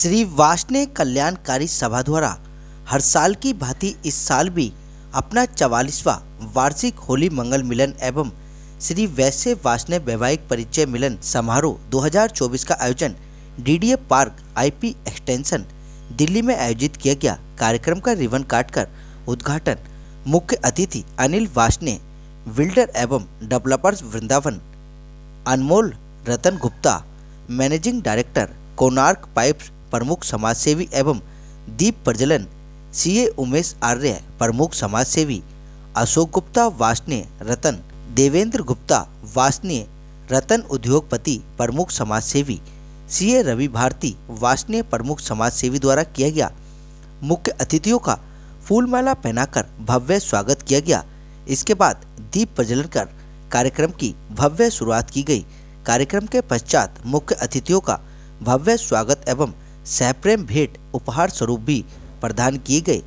श्री वार्ष्णेय कल्याणकारी सभा द्वारा हर साल की भांति इस साल भी अपना 44वां वार्षिक होली मंगल मिलन एवं श्री वैश्य वार्ष्णेय वैवाहिक परिचय मिलन समारोह 2024 का आयोजन DDA park IP extension Delhi में आयोजित किया गया। कार्यक्रम का रिबन काटकर उद्घाटन मुख्य अतिथि अनिल वार्ष्णेय, बिल्डर एवं developers Vrindavan, Anmol Ratan Gupta, managing director, Konark pipes प्रमुख समाजसेवी एवं दीप प्रज्वलन, सीए उमेश आर्य प्रमुख समाजसेवी, अशोक गुप्ता वार्ष्णेय रतन, देवेंद्र गुप्ता वार्ष्णेय रतन उद्योगपति प्रमुख समाजसेवी, सीए रवि भारती वार्ष्णेय प्रमुख समाजसेवी द्वारा किया गया। मुख्य अतिथियों का फूलमाला पहनाकर भव्य स्वागत किया गया। इसके बाद दीप प्रज्वलन कर कार्यक्रम की भव्य शुरुआत की गई। कार्यक्रम के पश्चात मुख्य अतिथियों का भव्य स्वागत एवं सहप्रेम भेंट उपहार स्वरूप भी प्रदान किए गए।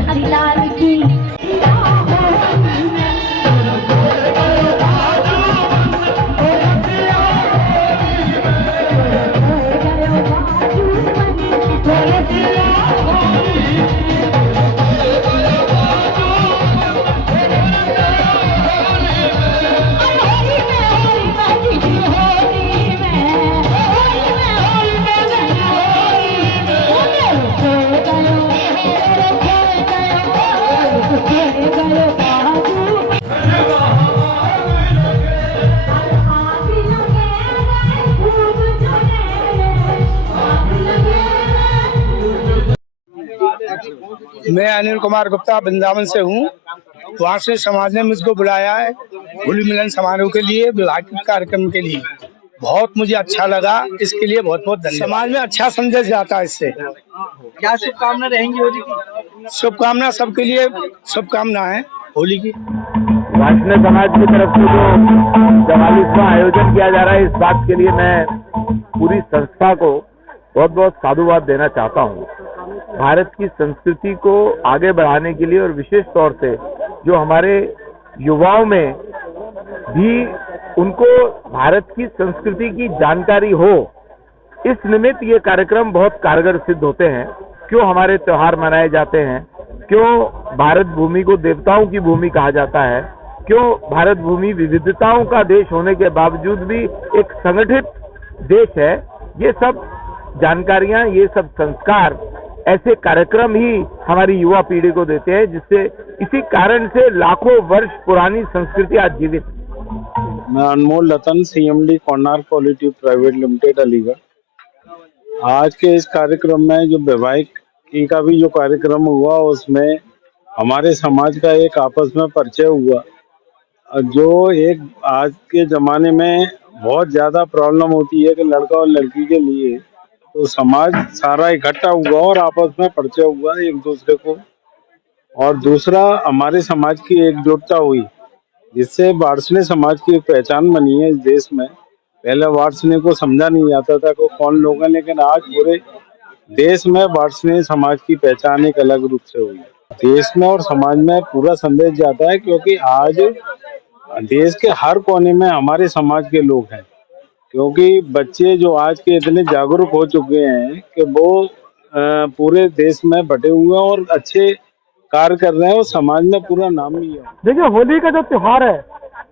हरिलाल की मैं अनिल कुमार गुप्ता वृंदावन से हूँ। वार्ष्णेय समाज ने मुझको बुलाया है होली मिलन समारोह के लिए, विवाहिक कार्यक्रम के लिए। बहुत मुझे अच्छा लगा, इसके लिए बहुत बहुत धन्यवाद। समाज में अच्छा संदेश जाता है इससे। क्या शुभकामना रहेंगी होली की? शुभकामना सबके लिए, शुभकामना है होली की। वार्ष्णेय समाज की तरफ से जो 44वां आयोजन किया जा रहा है, इस बात के लिए मैं पूरी संस्था को बहुत बहुत साधुवाद देना चाहता हूँ। भारत की संस्कृति को आगे बढ़ाने के लिए और विशेष तौर से जो हमारे युवाओं में भी उनको भारत की संस्कृति की जानकारी हो, इस निमित्त ये कार्यक्रम बहुत कारगर सिद्ध होते हैं। क्यों हमारे त्योहार मनाए जाते हैं, क्यों भारत भूमि को देवताओं की भूमि कहा जाता है, क्यों भारत भूमि विविधताओं का देश होने के बावजूद भी एक संगठित देश है, ये सब जानकारियां, ये सब संस्कार ऐसे कार्यक्रम ही हमारी युवा पीढ़ी को देते हैं, जिससे इसी कारण से लाखों वर्ष पुरानी संस्कृति आज जीवित। मैं Anmol Ratan, CMD Konark polytube private limited, Aligarh. आज के इस कार्यक्रम में जो वैवाहिक का भी जो कार्यक्रम हुआ, उसमें हमारे समाज का एक आपस में परिचय हुआ। जो एक आज के ज़माने में बहुत ज़्यादा प्रॉब्लम होती है कि लड़का और लड़की के लिए, तो समाज सारा इकट्ठा हुआ और आपस में परिचय हुआ एक दूसरे को। और दूसरा, हमारे समाज की एकजुटता हुई, जिससे वार्ष्णेय समाज की एक पहचान बनी है इस देश में। पहले वार्ष्णेय को समझा नहीं जाता था कि कौन लोग हैं, लेकिन आज पूरे देश में वार्ष्णेय समाज की पहचान एक अलग रूप से हुई। देश में और समाज में पूरा संदेश जाता है, क्योंकि आज देश के हर कोने में हमारे समाज के लोग हैं। क्योंकि बच्चे जो आज के इतने जागरूक हो चुके हैं कि वो पूरे देश में बटे हुए हैं और अच्छे कार्य कर रहे हैं और समाज में पूरा नाम भी है। देखिए, होली का जो त्योहार है,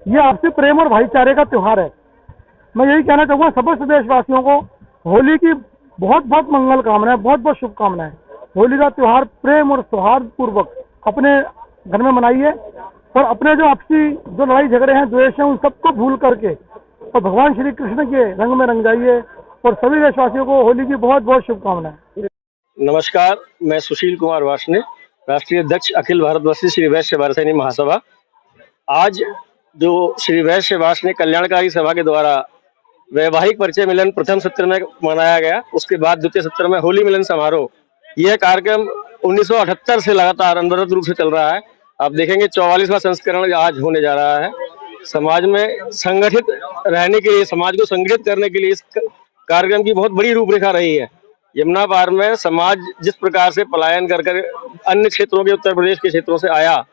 ये आपसी प्रेम और भाईचारे का त्योहार है। मैं यही कहना चाहूँगा समस्त देशवासियों को होली की बहुत बहुत मंगल कामनाएं, बहुत बहुत शुभकामनाएं। होली का त्योहार प्रेम और सौहार्द पूर्वक अपने घर में मनाइए और अपने जो आपसी जो लड़ाई झगड़े हैं, द्वेष हैं, उन सबको भूल करके और भगवान श्री कृष्ण के रंग में रंग जाइए। और सभी देशवासियों को होली की बहुत बहुत शुभकामनाएं। नमस्कार, मैं सुशील कुमार वार्ष्णेय, राष्ट्रीय अध्यक्ष अखिल भारतवर्षीय श्री वैश्य वारसैनी महासभा। आज जो श्री वैश्य वार्ष्णेय कल्याणकारी सभा के द्वारा वैवाहिक परिचय मिलन प्रथम सत्र में मनाया गया, उसके बाद द्वितीय सत्र में होली मिलन समारोह, यह कार्यक्रम 1978 से लगातार अनवरत रूप से चल रहा है। आप देखेंगे 44वां संस्करण आज होने जा रहा है। समाज में संगठित रहने के लिए, समाज को संगठित करने के लिए इस कार्यक्रम की बहुत बड़ी रूपरेखा रही है। यमुना पार में समाज जिस प्रकार से पलायन कर अन्य क्षेत्रों के, उत्तर प्रदेश के क्षेत्रों से आया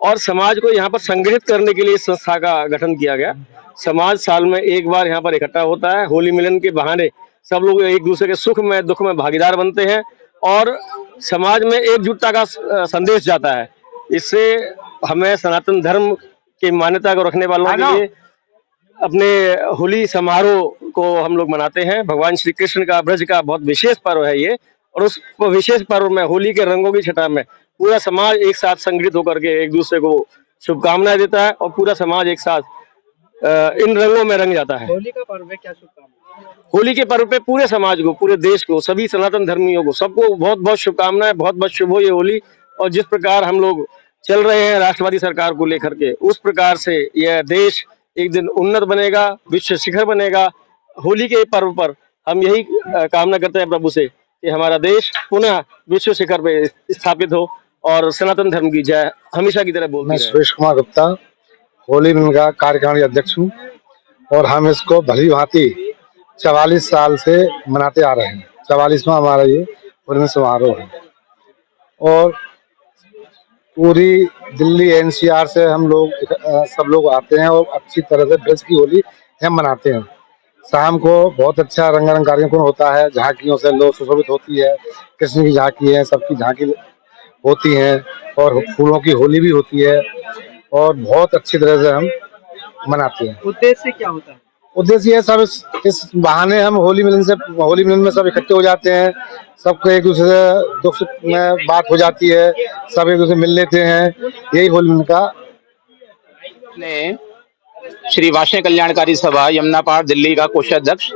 और समाज को यहाँ पर संगठित करने के लिए इस संस्था का गठन किया गया। समाज साल में एक बार यहाँ पर इकट्ठा होता है। होली मिलन के बहाने सब लोग एक दूसरे के सुख में दुख में भागीदार बनते हैं और समाज में एकजुटता का संदेश जाता है। इससे हमें सनातन धर्म की मान्यता को रखने वालों के लिए अपने होली समारोह को हम लोग मनाते हैं। भगवान श्री कृष्ण का, ब्रज का बहुत विशेष पर्व है ये, और उस विशेष पर्व में, होली के रंगों की छटा में, पूरा समाज एक साथ संगठित होकर के एक दूसरे को शुभकामनाएं देता है और पूरा समाज एक साथ इन रंगों में रंग जाता है। होली का पर्व है, क्या शुभकामनाएं? होली के पर्व पे पूरे समाज को, पूरे देश को, सभी सनातन धर्मियों को, सबको बहुत बहुत शुभकामनाएं। बहुत बहुत शुभ हो ये होली। और जिस प्रकार हम लोग चल रहे हैं राष्ट्रवादी सरकार को लेकर के, उस प्रकार से यह देश एक दिन उन्नत बनेगा, विश्व शिखर बनेगा। होली के पर्व पर हम यही कामना करते हैं प्रभु से कि हमारा देश पुनः विश्व शिखर पे स्थापित हो और सनातन धर्म की जय हमेशा की तरह बोलते मैं रहें। सुरेश कुमार गुप्ता, होली मिलन का कार्यकारिणी अध्यक्ष हूँ और हम इसको भली भांति 44 साल से मनाते आ रहे हैं। 44वां हमारा ये होली मिलन समारोह है और पूरी दिल्ली NCR से हम लोग सब लोग आते हैं और अच्छी तरह से ब्रज की होली हम मनाते हैं। शाम को बहुत अच्छा रंगारंग कार्यक्रम होता है, झांकियों से लोग सुशोभित होती है, कृष्ण की झांकी है, सबकी झांकी होती है और फूलों की होली भी होती है और बहुत अच्छी तरह से हम मनाते हैं। उद्देश्य क्या होता है? उद्देश्य है सब इस बहाने हम होली मिलन में सब इकट्ठे हो जाते हैं, सबको एक दूसरे से दुख सुख में बात हो जाती है, सब एक दूसरे मिल लेते हैं, यही होली मिलन का। ने श्री वार्ष्णेय कल्याणकारी सभा यमुना पार दिल्ली का कोषाध्यक्ष,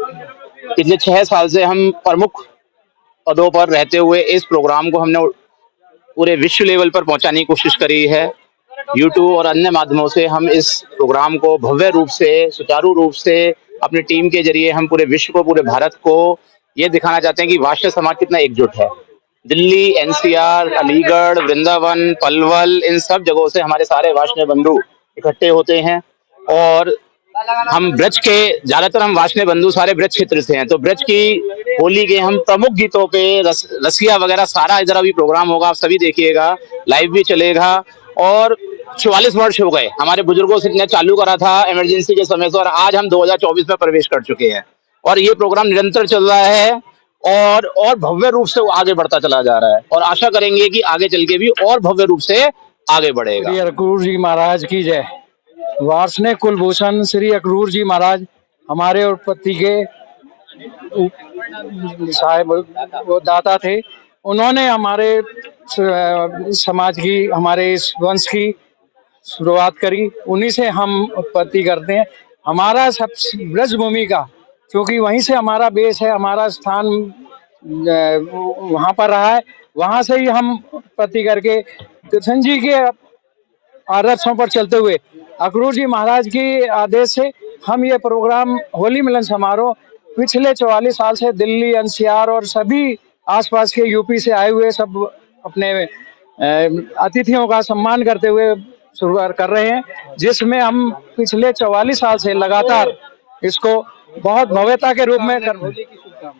पिछले 6 साल से हम प्रमुख पदों पर रहते हुए इस प्रोग्राम को हमने पूरे विश्व लेवल पर पहुंचाने की कोशिश करी है। YouTube और अन्य माध्यमों से हम इस प्रोग्राम को भव्य रूप से, सुचारू रूप से अपनी टीम के जरिए हम पूरे विश्व को, पूरे भारत को ये दिखाना चाहते हैं कि वार्ष्णेय समाज कितना एकजुट है। दिल्ली, NCR, अलीगढ़, वृंदावन, पलवल, इन सब जगहों से हमारे सारे वार्ष्णेय बंधु इकट्ठे होते हैं और हम ब्रज के, ज्यादातर हम वार्ष्णेय बंधु सारे ब्रज क्षेत्र से हैं, तो ब्रज की होली के हम प्रमुख गीतों पे रसिया वगैरह सारा इधर अभी प्रोग्राम होगा, आप सभी देखिएगा, लाइव भी चलेगा। और 44 वर्ष हो गए, हमारे बुजुर्गों से ने चालू करा था इमरजेंसी के समय से, और आज हम 2024 में प्रवेश कर चुके हैं और ये प्रोग्राम निरंतर चल रहा है और भव्य रूप से वो आगे बढ़ता चला जा रहा है और आशा करेंगे कि आगे चल के भी और भव्य रूप से आगे बढ़ेगा। श्री अक्रूर जी महाराज की जय। वार्षिक कुलभूषण श्री अक्रूर जी महाराज हमारे उत्पत्ति के साहेब वो दाता थे। उन्होंने हमारे समाज की, हमारे इस वंश की शुरुआत करी, उन्हीं से हम उत्पत्ति करते हैं। हमारा सब ब्रज भूमि का, क्योंकि वहीं से हमारा बेस है, हमारा स्थान वहाँ पर रहा है, वहाँ से ही हम उत्पत्ति करके कृष्ण जी के आदर्शों पर चलते हुए अक्रूर जी महाराज की आदेश से हम ये प्रोग्राम होली मिलन समारोह पिछले 44 साल से दिल्ली, एनसीआर और सभी आसपास के यूपी से आए हुए सब अपने अतिथियों का सम्मान करते हुए शुरुआत कर रहे हैं, जिसमें हम पिछले 44 साल से लगातार इसको बहुत भव्यता के रूप में कर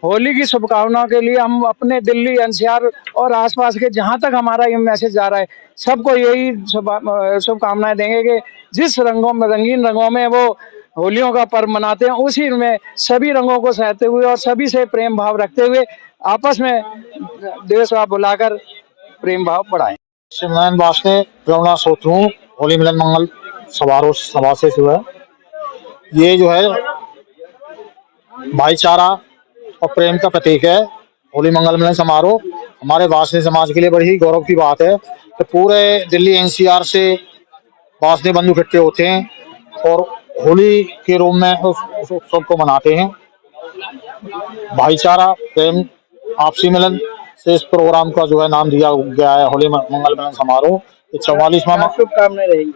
होली की शुभकामनाओं के लिए हम अपने दिल्ली, एनसीआर और आसपास के जहां तक हमारा ये मैसेज जा रहा है सबको यही शुभकामनाएं देंगे कि जिस रंगों में, रंगीन रंगों में वो होलियों का पर्व मनाते हैं, उसी में सभी रंगों को सहते हुए और सभी से प्रेम भाव रखते हुए आपस में देश भाव बुलाकर प्रेम भाव बढ़ाएं। सिमरन वास्ते रमणा सोचू होली मिलन मंगल समारोह सभा से जो है ये जो है भाईचारा और प्रेम का प्रतीक है। होली मंगल मिलन समारोह हमारे वासनी समाज के लिए बड़ी ही गौरव की बात है कि पूरे दिल्ली एनसीआर से वासनी बंधु इकट्ठे होते हैं और होली के रूप में उस उत्सव को मनाते हैं। भाईचारा, प्रेम, आपसी मिलन से इस प्रोग्राम का जो है नाम दिया गया है होली मंगल मिलन समारोह। 44वां शुभकामनाएं रहेंगी।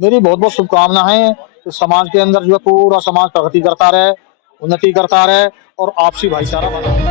मेरी बहुत बहुत शुभकामनाएं हैं कि समाज के अंदर जो है पूरा समाज प्रगति करता रहे, उन्नति करता रहे और आपसी भाईचारा बना।